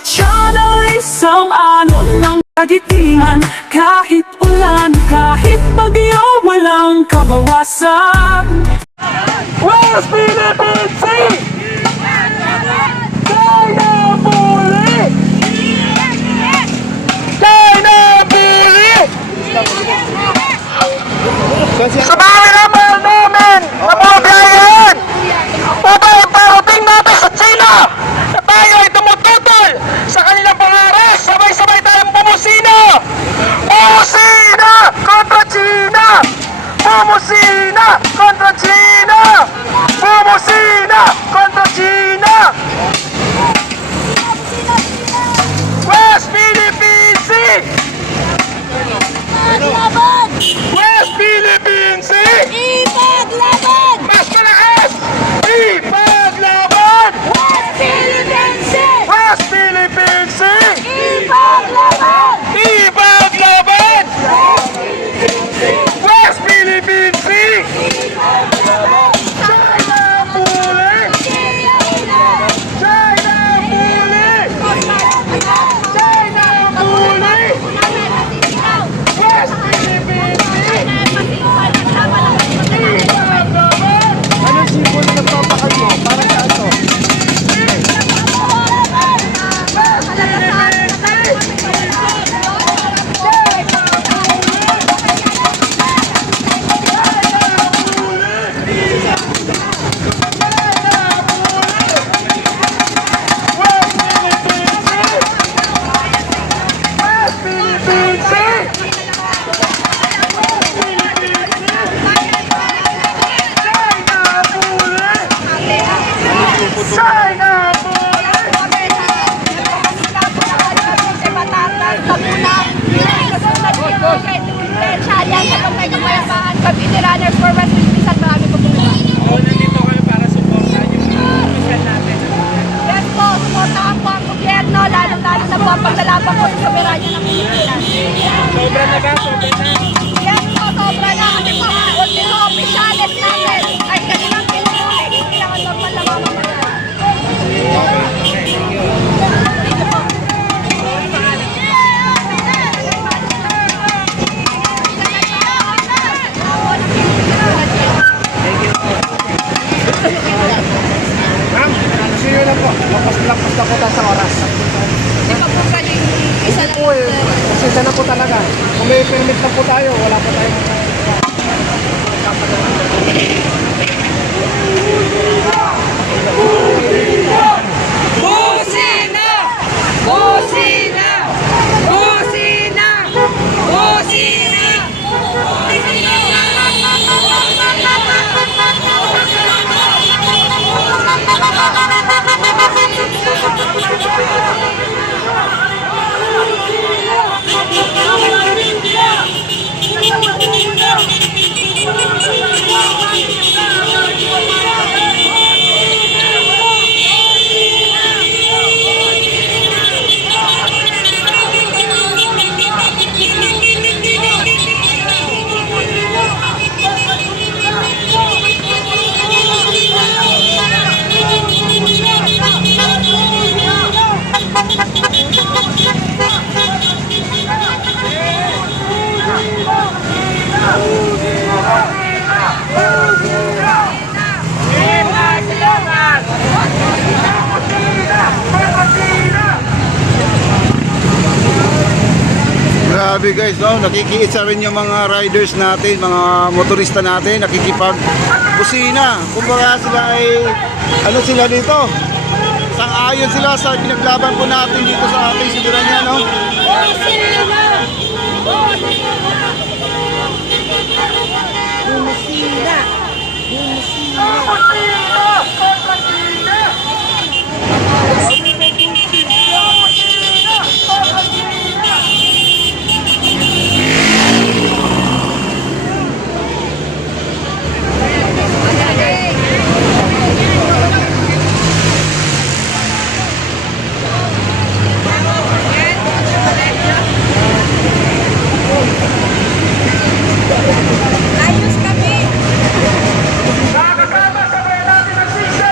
Channel, isang ano ng kagitingan. Kahit ulan, kahit bagyo, walang kabawasan. West Philippine Sea! China Bully! China Bully! Sabahin naman namin na mabiyayan upang iparating natin sa China na tayo ay tumututol sa kanilang pangares. Sabay-sabay tayong bumusina! Bumusina kontra China! Bumusina kontra China! Bumusina kontra China! West Philippine Sea! West Philippine Sea! Ipaglaban! Mas malakas! Ipaglaban! West Philippine Sea! West Philippine Sea! Ipaglaban! Ipaglaban! West Philippine Sea! China Bully! China Bully! China Bully! West Philippine Sea! Ipaglaban! Anong sipon na nagpapakal mo? Para saan to? Runners for West Philippines at marami po po. Oo, nandito kami para supportan yung mission natin. Yes po, supportahan po ang gobyerno, lalo-lalo na po ang paglalaban po sa soberanya ng Pilipinas. Sobra na ba? Sobra na. Yes po, sobra na kasi po, ultimo opisyalis natin ay kanilang pinuli, hindi lang ang normal na mamamayan. Ma'am, sige na po. Lampas na po tayo sa oras. Di ba po kayo isa lang? Po eh, pasensya na po talaga. Kung may permit na po tayo, wala pa tayong Busina! Busina! Busina! Busina! Grabe guys, no? Nakikiisa rin yung mga riders natin, mga motorista natin, nakikipag-busina. Kumbaga sila ay, ano sila dito? Sang-ayon sila sa pinaglaban po natin dito sa ating soberanya, no? Ayos kami! Nakakasama, sabay natin ang sisya!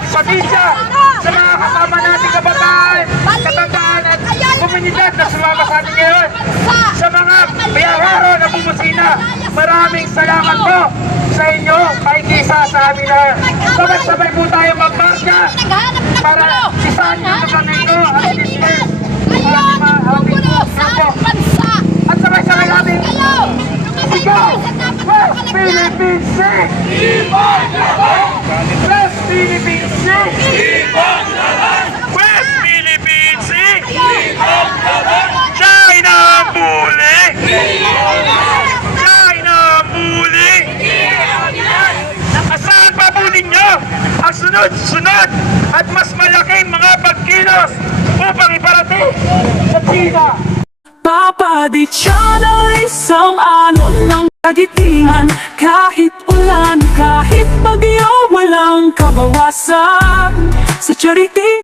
natin sa media, sa mga kasama nating kabataan, katandaan at komunidad na sumama sa atin ngayon, sa mga biyahero na bumusina. Maraming salamat po sa inyo, paikisa sa amin na sabay-sabay po tayo magmarcha para isahan nyo naman ito ang business. At sabay-sabay natin sigaw! West Philippine Sea! West Philippine Sea! West Philippine Sea! China ang muli! China ang muli! Asahan pa po ninyo ang sunod-sunod at mas malaking mga pagkilos upang iparating sa China. Papa Di Channel, isang alon ng kagitingan. Kahit ulan, kahit bagyo, walang kabawasan.